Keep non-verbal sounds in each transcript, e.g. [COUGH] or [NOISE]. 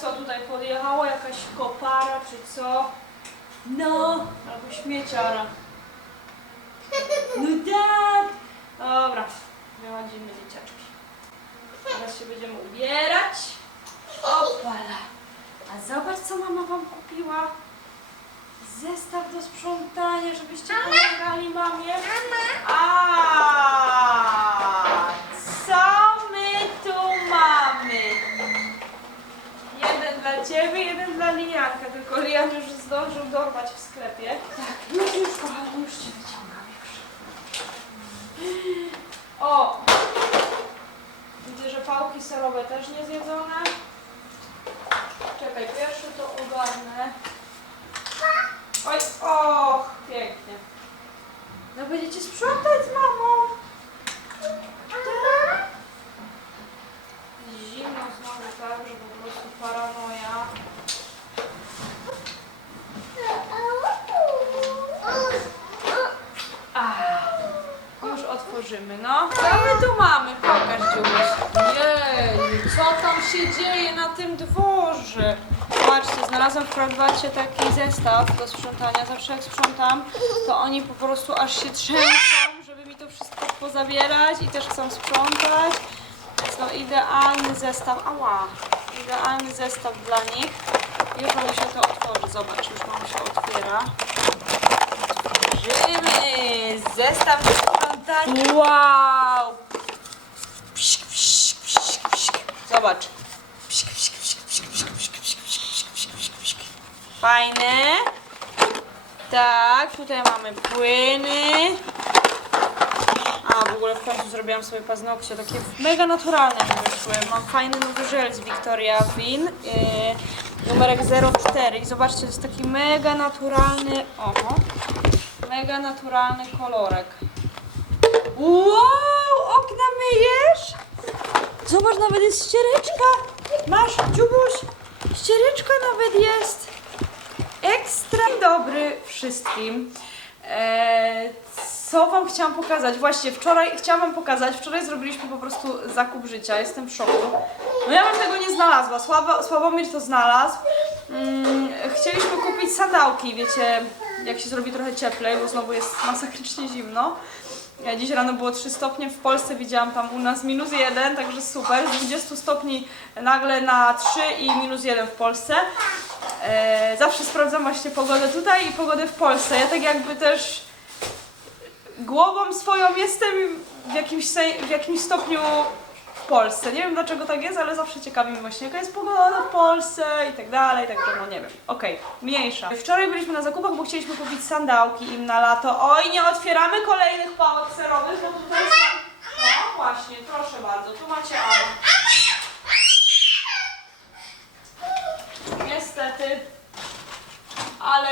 co tutaj podjechało? Jakaś kopara czy co? No, albo śmieciara. No tak! Dobra, wychodzimy dzieciaczki. Teraz się będziemy ubierać. Opala! A zobacz co mama wam kupiła. Zestaw do sprzątania, żebyście pomagali mamie. A co my tu mamy? Jeden dla ciebie, jeden dla Linianka. Tylko Lian już zdążył dorwać w sklepie. Tak, już, już kochani, już cię wyciągam już. O! Widzę, że pałki serowe też nie zjedzone. Czekaj, pierwszy to ogarnę. Oj, och, pięknie. No będziecie sprzątać z mamą. Tak. Zimno znowu tak, że po prostu paranoja. Już otworzymy, no. Co my tu mamy? Pokaż, Dziubuś. Jej, co tam się dzieje na tym dworze? Znalazłam w taki zestaw do sprzątania. Zawsze jak sprzątam, to oni po prostu aż się trzęsą, żeby mi to wszystko pozabierać i też chcą sprzątać. Jest to idealny zestaw. Ała! Idealny zestaw dla nich. Już wam się to otworzy. Zobacz, już mam się otwiera. Otworzymy! Zestaw do sprzątania. Wow! Zobacz. Fajne. Tak, tutaj mamy płyny. A, w ogóle w końcu zrobiłam sobie paznokcie, takie mega naturalne mi wyszły. Mam fajny nowy żel z Victoria Win, yy, numerek 04 i zobaczcie, to jest taki mega naturalny, oho, mega naturalny kolorek. Wow, okna myjesz? Zobacz, nawet jest ściereczka. Masz, Dziubuś, ściereczka nawet jest. Ekstra dobry wszystkim. Eee, co Wam chciałam pokazać? Właśnie wczoraj chciałam Wam pokazać, wczoraj zrobiliśmy po prostu zakup życia, jestem w szoku. No ja bym tego nie znalazła, Sława, Sławomir to znalazł. Mm, chcieliśmy kupić sandałki, wiecie, jak się zrobi trochę cieplej, bo znowu jest masakrycznie zimno. Dziś rano było 3 stopnie, w Polsce widziałam tam u nas minus 1, także super. Z 20 stopni nagle na 3 i minus 1 w Polsce. E, zawsze sprawdzam właśnie pogodę tutaj i pogodę w Polsce. Ja tak jakby też głową swoją jestem w jakimś, w jakimś stopniu w Polsce. Nie wiem dlaczego tak jest, ale zawsze ciekawi mnie właśnie jaka jest pogoda w Polsce i tak dalej, także no nie wiem. Okej, mniejsza. Wczoraj byliśmy na zakupach, bo chcieliśmy kupić sandałki im na lato. Oj, nie otwieramy kolejnych pałek serowych, bo tutaj są... No właśnie, proszę bardzo, tu macie Anu. Niestety. Ale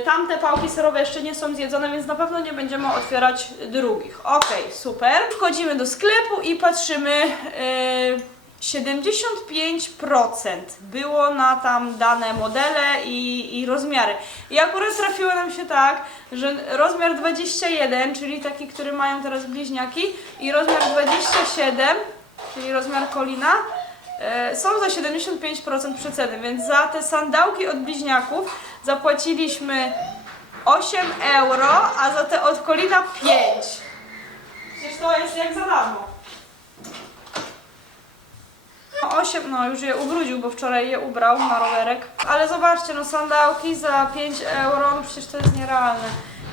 y, tamte pałki serowe jeszcze nie są zjedzone, więc na pewno nie będziemy otwierać drugich. Okej, super. Wchodzimy do sklepu i patrzymy. Y, 75% było na tam dane modele i, i rozmiary. I akurat trafiło nam się tak, że rozmiar 21, czyli taki, który mają teraz bliźniaki, i rozmiar 27, czyli rozmiar Kolina, E, są za 75% przeceny, więc za te sandałki od bliźniaków zapłaciliśmy 8 euro, a za te od Kolina 5. Przecież to jest jak za darmo. No 8, no już je ubrudził, bo wczoraj je ubrał na rowerek. Ale zobaczcie, no sandałki za 5 euro, no przecież to jest nierealne.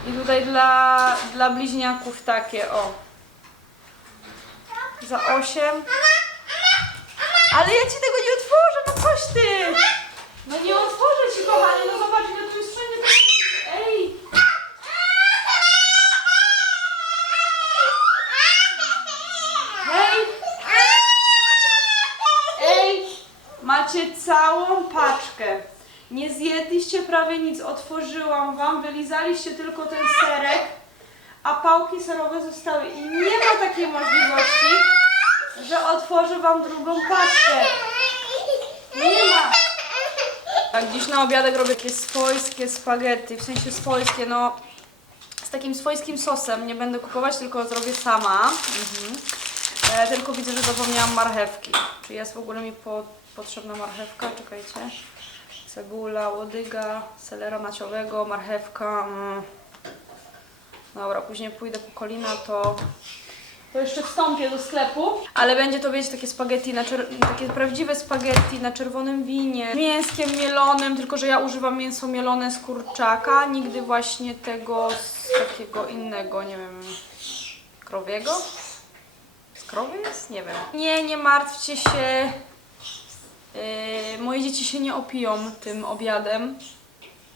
I tutaj dla, dla bliźniaków takie, o. Za 8. Ale ja ci tego nie otworzę, no coś ty! No nie otworzę ci, kochanie, no zobacz, ile tu jest wszędzie tego... Ej! Hej! Ej! Macie całą paczkę. Nie zjedliście prawie nic, otworzyłam wam, wylizaliście tylko ten serek, a pałki serowe zostały. I nie ma takiej możliwości, że otworzę wam drugą paczkę. Nie ma. Tak, dziś na obiadek robię takie swojskie spaghetti, w sensie swojskie, no z takim swojskim sosem. Nie będę kupować, tylko zrobię sama. Mhm. E, tylko widzę, że zapomniałam marchewki. Czy jest w ogóle mi po, potrzebna marchewka, czekajcie. Cebula, łodyga, selera naciowego, marchewka. Mm. Dobra, później pójdę po kolina, to, to jeszcze wstąpię do sklepu. Ale będzie to, wiecie, takie spaghetti, na takie prawdziwe spaghetti na czerwonym winie, mięskiem mielonym, tylko że ja używam mięso mielone z kurczaka, nigdy właśnie tego z takiego innego, nie wiem, krowiego? Z krowy jest? Nie wiem. Nie, nie martwcie się. Yy, moje dzieci się nie opiją tym obiadem,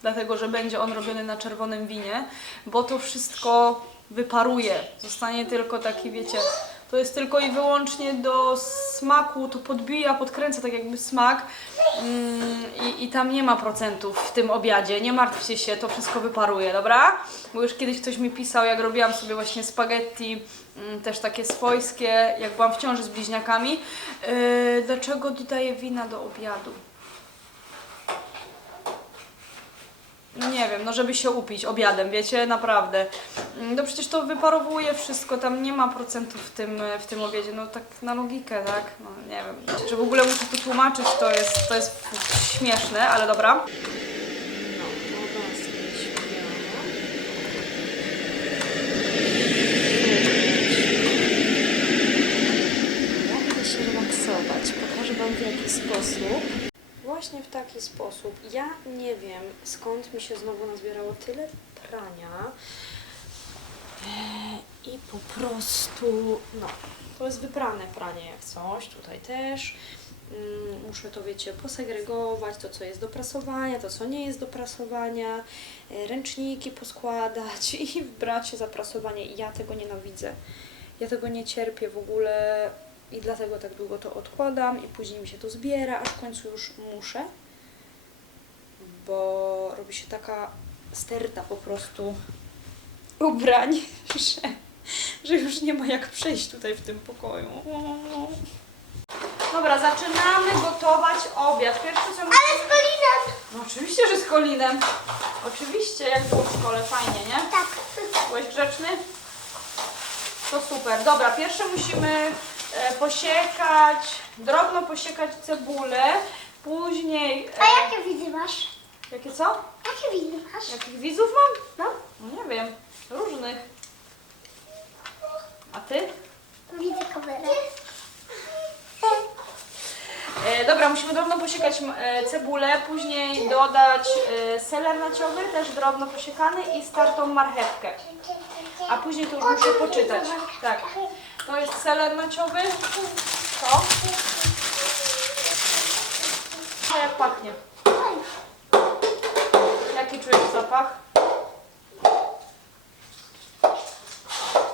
dlatego że będzie on robiony na czerwonym winie, bo to wszystko wyparuje. Zostanie tylko taki, wiecie, to jest tylko i wyłącznie do smaku, to podbija, podkręca tak jakby smak mm, i, i tam nie ma procentów w tym obiadzie. Nie martwcie się, to wszystko wyparuje, dobra? Bo już kiedyś ktoś mi pisał, jak robiłam sobie właśnie spaghetti, też takie swojskie, jak byłam w ciąży z bliźniakami, yy, dlaczego dodaję wina do obiadu? Nie wiem, no żeby się upić obiadem, wiecie, naprawdę. Mm, No przecież to wyparowuje wszystko, tam nie ma procentów w tym, w tym obiedzie, no tak na logikę, tak? No nie wiem, że w ogóle muszę to tłumaczyć, to jest, to jest śmieszne, ale dobra. No, Ja będę się relaksować. Pokażę Wam w jaki sposób. Właśnie w taki sposób. Ja nie wiem, skąd mi się znowu nazbierało tyle prania. Eee, I po prostu, no, to jest wyprane pranie jak coś, tutaj też. Mm, Muszę to, wiecie, posegregować, to co jest do prasowania, to co nie jest do prasowania, e, ręczniki poskładać i wbrać się za prasowanie. Ja tego nienawidzę. Ja tego nie cierpię w ogóle i dlatego tak długo to odkładam i później mi się to zbiera, aż w końcu już muszę, bo robi się taka sterta po prostu ubrań, [LAUGHS] że, że już nie ma jak przejść tutaj w tym pokoju. Dobra, zaczynamy gotować obiad. Pierwsze co Ale z kolinem! No oczywiście, że z kolinem. Oczywiście, jak było w szkole, fajnie, nie? Tak. Byłeś grzeczny? To super. Dobra, pierwsze musimy posiekać, drobno posiekać cebulę, później... E, A jakie widy masz? jakie co? Jakie widy masz? Jakich widzów mam? No, No nie wiem, różnych. A ty? widzę kamerę. E, dobra, musimy drobno posiekać e, cebulę, później dodać e, seler naciowy, też drobno posiekany i startą marchewkę. A później to już muszę poczytać. Tak. To jest seler naciowy. To. A jak pachnie? Jaki czujesz zapach?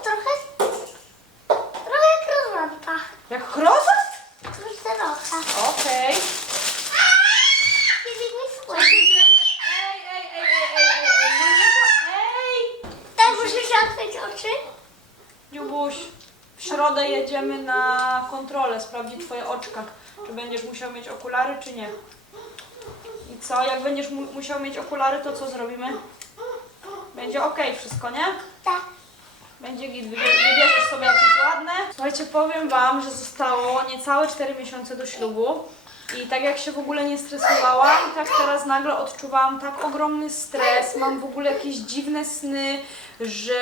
Trochę, trochę jak rozłąka. Jak chrozat? Trochę. Okej. Kiedy mi Co słyszy. się dzieje? Ej, ej, ej, ej, ej, ej, ej, no nie to, ej! Tak, musisz zamknąć oczy? Dziubuś, w środę jedziemy na kontrolę, sprawdzić twoje oczka. Czy będziesz musiał mieć okulary, czy nie? I co, jak będziesz mu musiał mieć okulary, to co zrobimy? Będzie ok wszystko, nie? Tak. Będzie git, wybie- wybierzesz sobie jakieś ładne. Słuchajcie, powiem Wam, że zostało niecałe 4 miesiące do ślubu. I tak jak się w ogóle nie stresowałam, tak teraz nagle odczuwałam tak ogromny stres. Mam w ogóle jakieś dziwne sny, że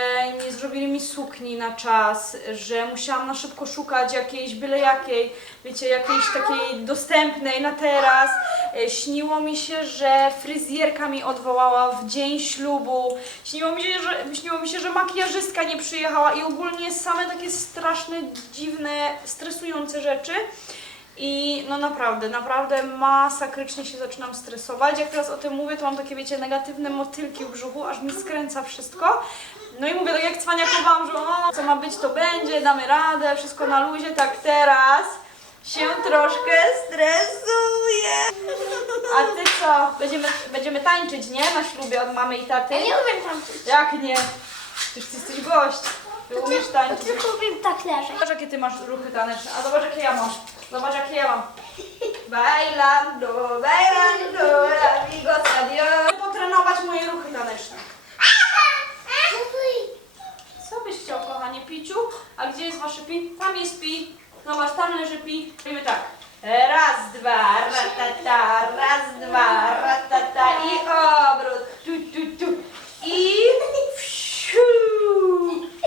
nie zrobili mi sukni na czas, że musiałam na szybko szukać jakiejś byle jakiej, wiecie, jakiejś takiej dostępnej na teraz. E, Śniło mi się, że fryzjerka mi odwołała w dzień ślubu. Śniło mi się, że, śniło mi się, że makijażystka nie przyjechała i ogólnie same takie straszne, dziwne, stresujące rzeczy. I no naprawdę, naprawdę masakrycznie się zaczynam stresować. Jak teraz o tym mówię, to mam takie, wiecie, negatywne motylki w brzuchu, aż mi skręca wszystko. No i mówię, tak jak cwaniakowałam, że o, co ma być, to będzie, damy radę, wszystko na luzie, tak teraz się troszkę stresuję. A ty co? Będziemy, będziemy tańczyć, nie? Na ślubie od mamy i taty? Ja nie umiem tańczyć. Jak nie? Przecież ty jesteś gość. Ty umiesz tańczyć. Tylko umiem tak leżeć. Zobacz jakie ty masz ruchy taneczne, a zobacz jakie ja mam. Zobacz jakie ja mam. Bailando, bailando, amigo adios. Potrenować moje ruchy taneczne. Co byś chciał, kochanie Piciu? A gdzie jest wasze pi? Tam jest pi. Zobacz, tam leży pi. Robimy tak. Raz, dwa, ratata, raz, dwa, ratata i obrót. Tu, tu, tu. I wsiu.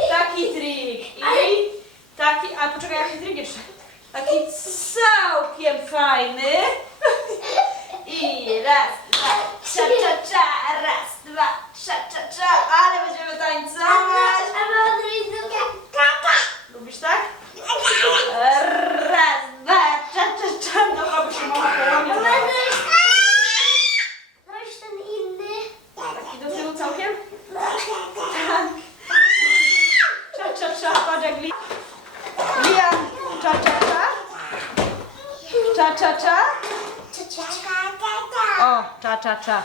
Taki trik. I taki, a poczekaj, jaki trik jeszcze? Taki całkiem fajny. I raz, dwa, cza, cza, cza, raz, dwa, cza, cza, cza, ale będziemy tańcować. Lubisz tak? Raz, dwa, cza, cza, cza, no aby się mama połamie. Taki do tyłu całkiem? Cza, cza, cza, patrz jak li... Lia, cza, cza, cza. Cza, cza, cza. O, cza.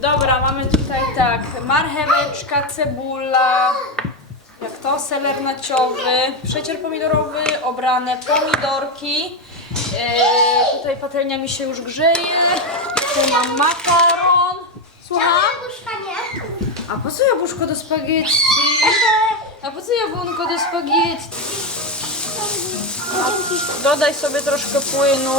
Dobra, mamy tutaj tak, marcheweczka, cebula, jak to, seler naciowy, przecier pomidorowy, obrane pomidorki. E, tutaj patelnia mi się już grzeje. Tu mam makaron. Słucham? A po co jabłuszko do spaghetti? A po co jabłonko do spaghetti? Dodaj sobie troszkę płynu.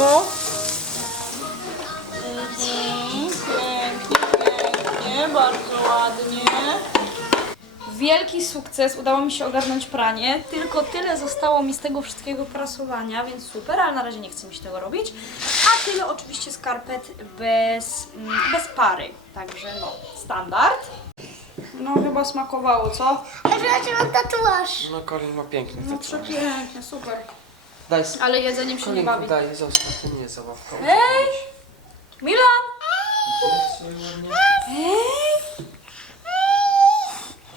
Mhm, Pięknie, pięknie, bardzo ładnie. Wielki sukces, udało mi się ogarnąć pranie. Tylko tyle zostało mi z tego wszystkiego prasowania, więc super, ale na razie nie chcę mi się tego robić. A tyle oczywiście skarpet bez, mm, bez pary. Także no, standard. No chyba smakowało, co? tatuaż. No Colin ma piękny No tatuaż. przepięknie, super. Daj s- Ale jedzeniem się nie bawi. daj, zostaw, to nie jest zabawka. Hej! Milan! Hej!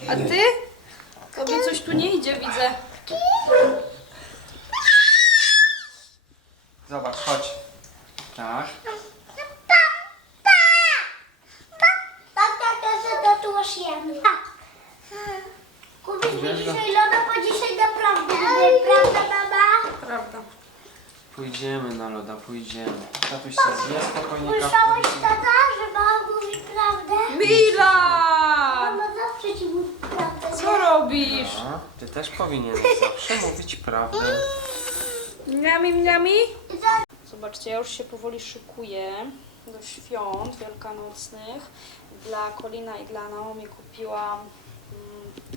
A ty? Tobie coś tu nie idzie, widzę. Zobacz, chodź. Tak. Tata też tatuaż jem. Kupisz mi dzisiaj loda, bo dzisiaj naprawdę będzie, prawda? Prawda. Pójdziemy na loda, pójdziemy. Tatuś się zje spokojnie Słyszałeś kawkę. tata, że mama mówi prawdę? Milan! Mama zawsze ci mówi prawdę. Co robisz? A, ty też powinieneś zawsze mówić prawdę. [LAUGHS] Miami, miami? Za- Zobaczcie, ja już się powoli szykuję do świąt wielkanocnych. Dla Kolina i dla Naomi kupiłam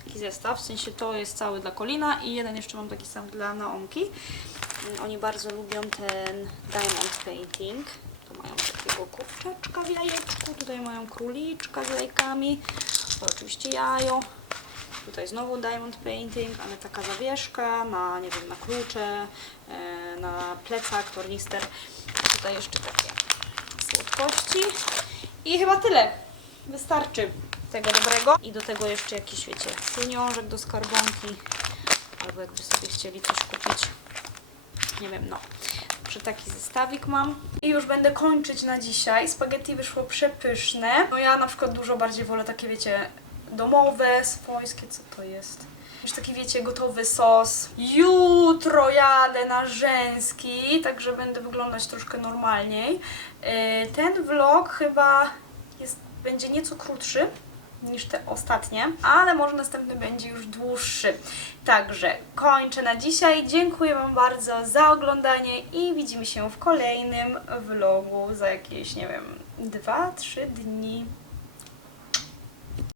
taki zestaw, w sensie to jest cały dla Kolina i jeden jeszcze mam taki sam dla Naomki. Mm, Oni bardzo lubią ten diamond painting. Tu mają takiego kurczaczka w jajeczku, tutaj mają króliczka z jajkami, to oczywiście jajo. Tutaj znowu diamond painting, ale taka zawieszka na, nie wiem, na klucze, e, na plecak, tornister. Tutaj jeszcze takie słodkości. I chyba tyle. Wystarczy tego dobrego. I do tego jeszcze jakiś, wiecie, pieniążek do skarbonki. Albo jakby sobie chcieli coś kupić. Nie wiem, no. Że taki zestawik mam. I już będę kończyć na dzisiaj. Spaghetti wyszło przepyszne. No ja na przykład dużo bardziej wolę takie, wiecie, domowe, swojskie. Co to jest? Już taki, wiecie, gotowy sos. Jutro jadę na rzęski, także będę wyglądać troszkę normalniej. Yy, Ten vlog chyba jest, będzie nieco krótszy niż te ostatnie, ale może następny będzie już dłuższy. Także kończę na dzisiaj. Dziękuję Wam bardzo za oglądanie i widzimy się w kolejnym vlogu za jakieś, nie wiem, 2-3 dni.